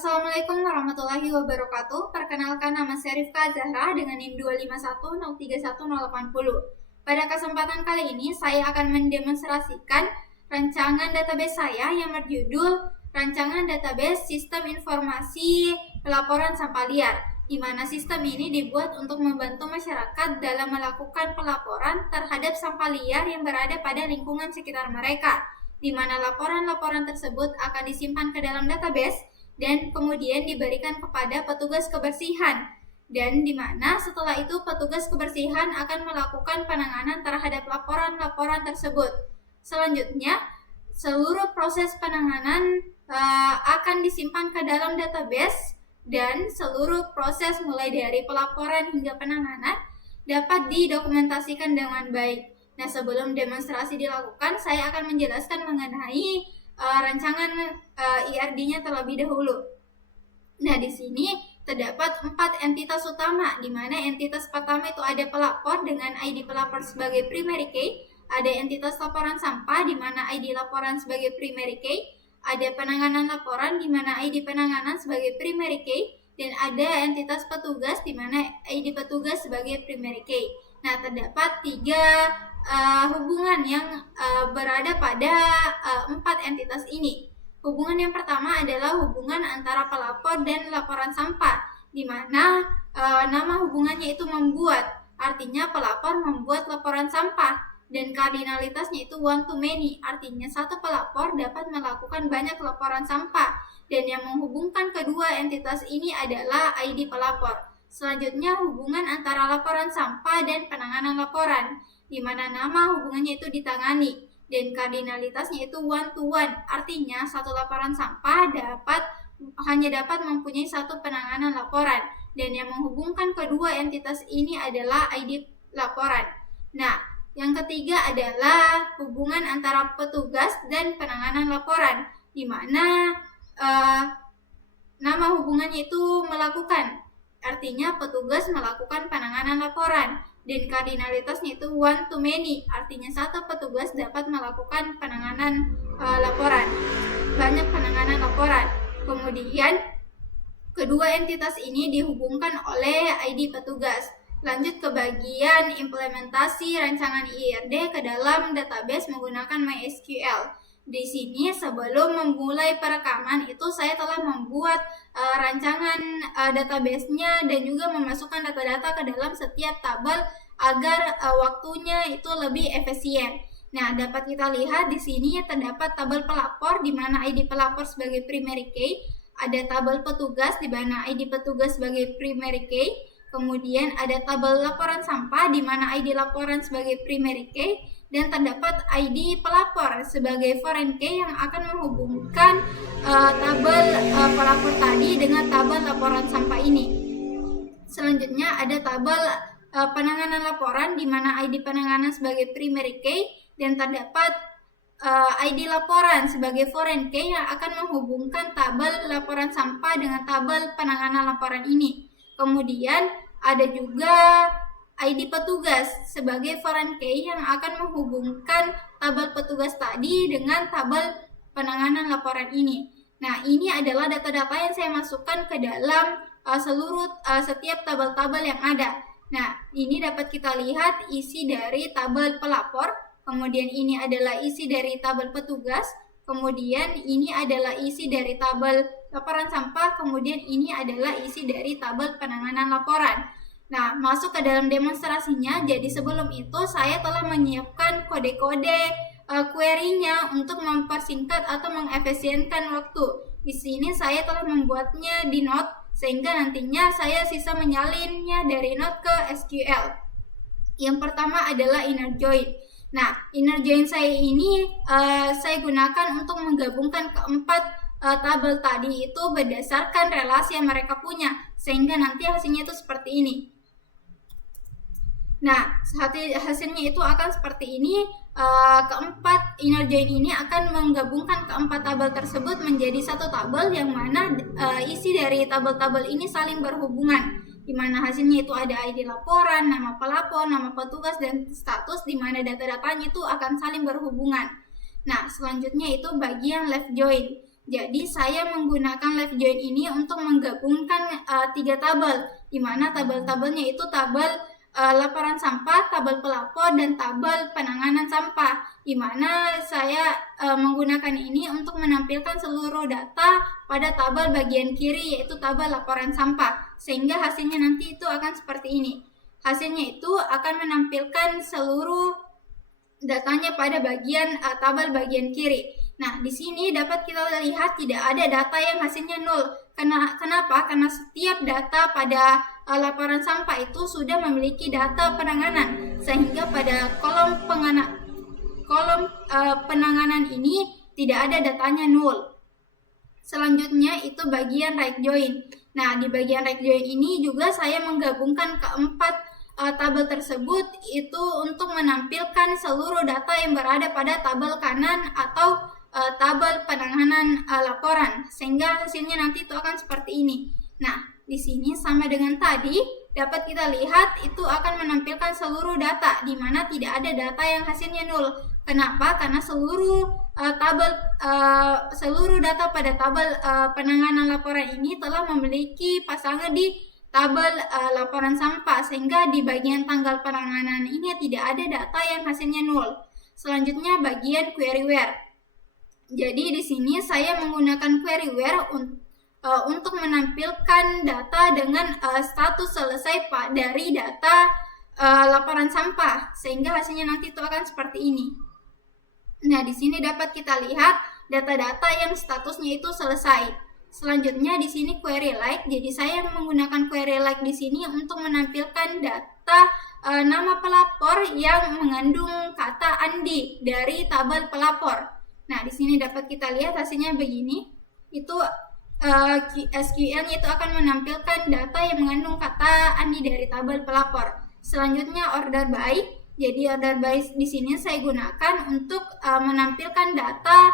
Assalamualaikum warahmatullahi wabarakatuh. Perkenalkan, nama saya Rifka Zahra dengan NIM 251031080. Pada kesempatan kali ini saya akan mendemonstrasikan rancangan database saya yang berjudul Rancangan Database Sistem Informasi Pelaporan Sampah Liar, di mana sistem ini dibuat untuk membantu masyarakat dalam melakukan pelaporan terhadap sampah liar yang berada pada lingkungan sekitar mereka, di mana laporan-laporan tersebut akan disimpan ke dalam database dan kemudian diberikan kepada petugas kebersihan, dan di mana setelah itu petugas kebersihan akan melakukan penanganan terhadap laporan-laporan tersebut. Selanjutnya, seluruh proses penanganan akan disimpan ke dalam database, dan seluruh proses mulai dari pelaporan hingga penanganan dapat didokumentasikan dengan baik. Nah, sebelum demonstrasi dilakukan, saya akan menjelaskan mengenai rancangan IRD-nya terlebih dahulu. Nah, di sini terdapat 4 entitas utama, di mana entitas pertama itu ada pelapor dengan ID pelapor sebagai primary key, ada entitas laporan sampah di mana ID laporan sebagai primary key, ada penanganan laporan di mana ID penanganan sebagai primary key, dan ada entitas petugas di mana ID petugas sebagai primary key. Nah, terdapat 3 hubungan yang berada pada 4 entitas ini. Hubungan yang pertama adalah hubungan antara pelapor dan laporan sampah, di mana nama hubungannya itu membuat, artinya pelapor membuat laporan sampah, dan kardinalitasnya itu one to many, artinya satu pelapor dapat melakukan banyak laporan sampah, dan yang menghubungkan kedua entitas ini adalah ID pelapor. Selanjutnya, hubungan antara laporan sampah dan penanganan laporan, di mana nama hubungannya itu ditangani, dan kardinalitasnya itu one to one, artinya satu laporan sampah hanya dapat mempunyai satu penanganan laporan, dan yang menghubungkan kedua entitas ini adalah ID laporan. Nah, yang ketiga adalah hubungan antara petugas dan penanganan laporan, di mana nama hubungannya itu melakukan, artinya petugas melakukan penanganan laporan, dan kardinalitasnya itu one to many, artinya satu petugas dapat melakukan penanganan laporan, banyak penanganan laporan. Kemudian kedua entitas ini dihubungkan oleh ID petugas. Lanjut ke bagian implementasi rancangan IRD ke dalam database menggunakan MySQL. Di sini sebelum memulai perekaman itu saya telah membuat rancangan database-nya dan juga memasukkan data-data ke dalam setiap tabel agar waktunya itu lebih efisien. Nah, dapat kita lihat di sini terdapat tabel pelapor di mana ID pelapor sebagai primary key, ada tabel petugas di mana ID petugas sebagai primary key, kemudian ada tabel laporan sampah di mana ID laporan sebagai primary key, dan terdapat ID pelapor sebagai foreign key yang akan menghubungkan tabel pelapor tadi dengan tabel laporan sampah ini. Selanjutnya ada tabel penanganan laporan di mana ID penanganan sebagai primary key, dan terdapat ID laporan sebagai foreign key yang akan menghubungkan tabel laporan sampah dengan tabel penanganan laporan ini. Kemudian ada juga ID petugas sebagai foreign key yang akan menghubungkan tabel petugas tadi dengan tabel penanganan laporan ini. Nah, ini adalah data-data yang saya masukkan ke dalam setiap tabel-tabel yang ada. Nah, ini dapat kita lihat isi dari tabel pelapor, kemudian ini adalah isi dari tabel petugas, kemudian ini adalah isi dari tabel laporan sampah, kemudian ini adalah isi dari tabel penanganan laporan. Nah, masuk ke dalam demonstrasinya. Jadi sebelum itu saya telah menyiapkan kode-kode query-nya untuk mempersingkat atau mengefisienkan waktu. Di sini saya telah membuatnya di Node sehingga nantinya saya sisa menyalinnya dari Node ke SQL. Yang pertama adalah inner join. Nah, inner join saya ini saya gunakan untuk menggabungkan keempat tabel tadi itu berdasarkan relasi yang mereka punya, sehingga nanti hasilnya itu seperti ini. Nah, hasilnya itu akan seperti ini. Keempat inner join ini akan menggabungkan keempat tabel tersebut menjadi satu tabel yang mana isi dari tabel-tabel ini saling berhubungan, di mana hasilnya itu ada ID laporan, nama pelapor, nama petugas, dan status, di mana data-datanya itu akan saling berhubungan. Nah, selanjutnya itu bagian left join. Jadi saya menggunakan left join ini untuk menggabungkan 3 tabel, di mana tabel-tabelnya itu tabel laporan sampah, tabel pelapor, dan tabel penanganan sampah, di mana saya menggunakan ini untuk menampilkan seluruh data pada tabel bagian kiri, yaitu tabel laporan sampah, sehingga hasilnya nanti itu akan seperti ini. Hasilnya itu akan menampilkan seluruh datanya pada bagian tabel bagian kiri. Nah, di sini dapat kita lihat tidak ada data yang hasilnya nol. Kenapa? Karena setiap data pada laporan sampah itu sudah memiliki data penanganan, sehingga pada kolom penanganan ini tidak ada datanya nol. Selanjutnya itu bagian right join. Nah, di bagian right join ini juga saya menggabungkan keempat tabel tersebut itu untuk menampilkan seluruh data yang berada pada tabel kanan atau tabel penanganan laporan, sehingga hasilnya nanti itu akan seperti ini. Nah, di sini sama dengan tadi, dapat kita lihat itu akan menampilkan seluruh data, di mana tidak ada data yang hasilnya nol. Kenapa? Karena seluruh data pada tabel penanganan laporan ini telah memiliki pasangan di tabel laporan sampah, sehingga di bagian tanggal penanganan ini tidak ada data yang hasilnya nol. Selanjutnya bagian query where. Jadi di sini saya menggunakan query where untuk menampilkan data dengan status selesai dari data laporan sampah, sehingga hasilnya nanti itu akan seperti ini. Nah, di sini dapat kita lihat data-data yang statusnya itu selesai. Selanjutnya di sini query like. Jadi saya menggunakan query like di sini untuk menampilkan data nama pelapor yang mengandung kata Andi dari tabel pelapor. Nah, di sini dapat kita lihat hasilnya begini. Itu SQL-nya itu akan menampilkan data yang mengandung kata Andi dari tabel pelapor. Selanjutnya order by. Jadi order by di sini saya gunakan untuk menampilkan data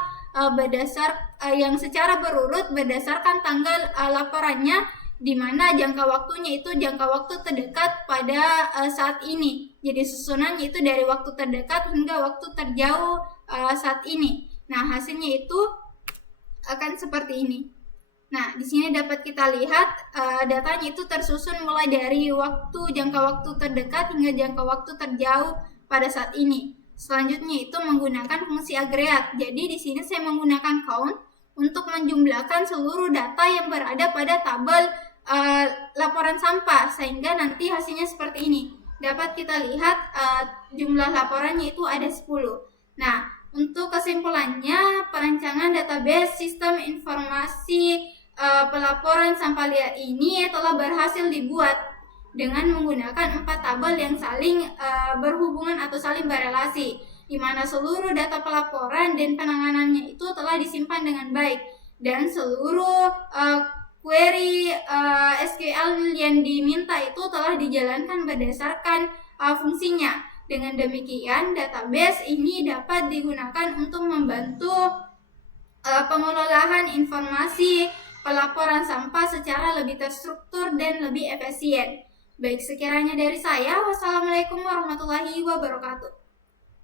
yang secara berurut berdasarkan tanggal laporannya, di mana jangka waktunya itu jangka waktu terdekat pada saat ini. Jadi susunannya itu dari waktu terdekat hingga waktu terjauh saat ini. Nah, hasilnya itu akan seperti ini. Nah, di sini dapat kita lihat datanya itu tersusun mulai dari jangka waktu terdekat hingga jangka waktu terjauh pada saat ini. Selanjutnya itu menggunakan fungsi agregat. Jadi di sini saya menggunakan count untuk menjumlahkan seluruh data yang berada pada tabel laporan sampah, sehingga nanti hasilnya seperti ini. Dapat kita lihat jumlah laporannya itu ada 10. Nah, untuk kesimpulannya, perancangan database sistem informasi pelaporan sampah liar ini telah berhasil dibuat dengan menggunakan 4 tabel yang saling berhubungan atau saling berelasi, di mana seluruh data pelaporan dan penanganannya itu telah disimpan dengan baik, dan seluruh query SQL yang diminta itu telah dijalankan berdasarkan fungsinya. Dengan demikian, database ini dapat digunakan untuk membantu pengelolaan informasi pelaporan sampah secara lebih terstruktur dan lebih efisien. Baik, sekiranya dari saya. Wassalamualaikum warahmatullahi wabarakatuh.